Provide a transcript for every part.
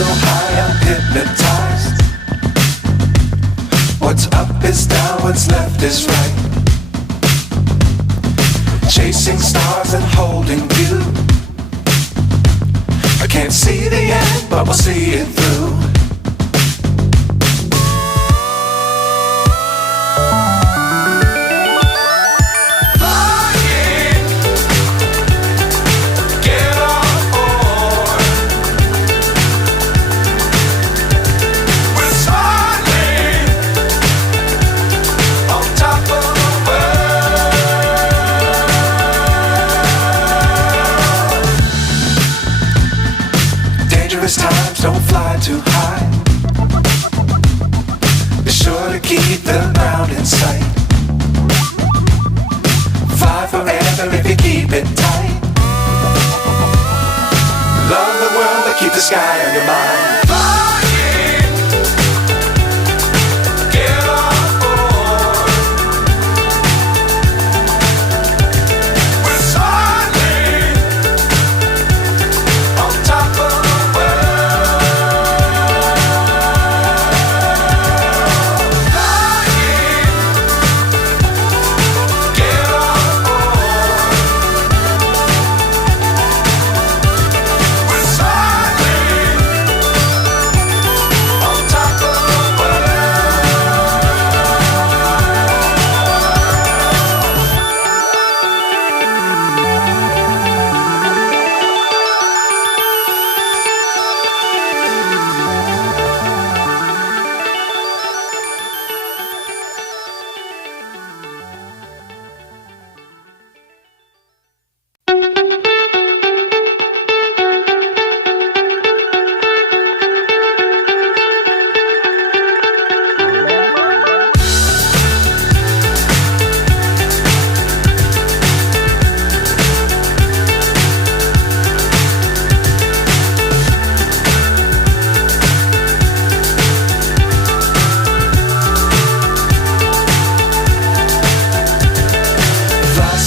So high I'm hypnotized. What's up is down, what's left is right. Chasing stars and holding you. I can't see the end, but we'll see it through. Times don't fly too high. Be sure to keep the ground in sight. Fly forever if you keep it tight. Love the world but keep the sky on your mind.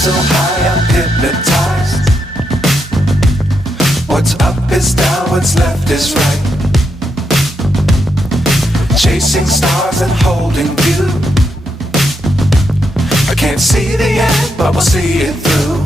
So high I'm hypnotized. What's up is down, what's left is right. Chasing stars and holding you. I can't see the end, but we'll see it through.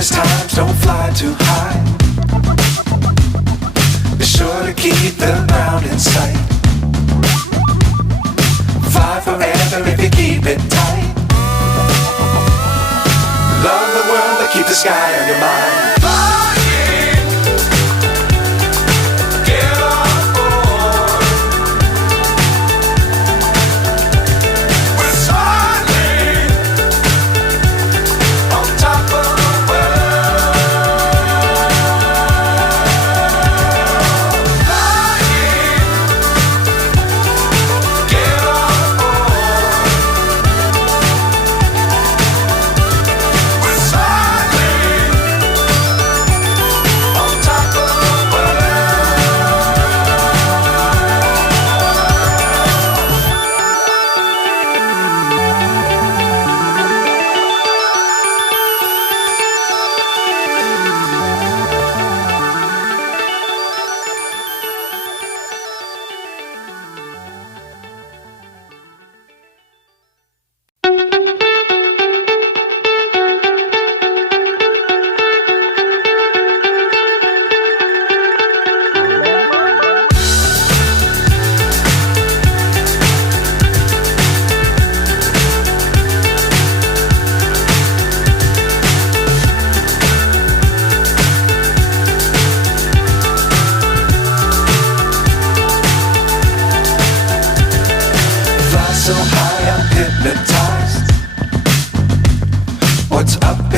Times don't fly too high. Be sure to keep the ground in sight. Fly forever if you keep it tight. Love the world but keep the sky on your mind.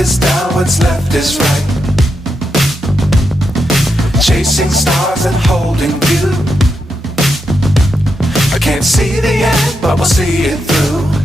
is down, what's left is right. Chasing stars and holding you. I can't see the end, but we'll see it through.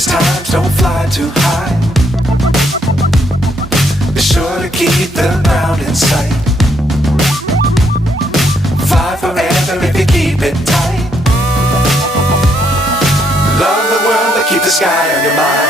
Times don't fly too high. Be sure to keep the ground in sight. Fly forever if you keep it tight. Love the world, but keep the sky on your mind.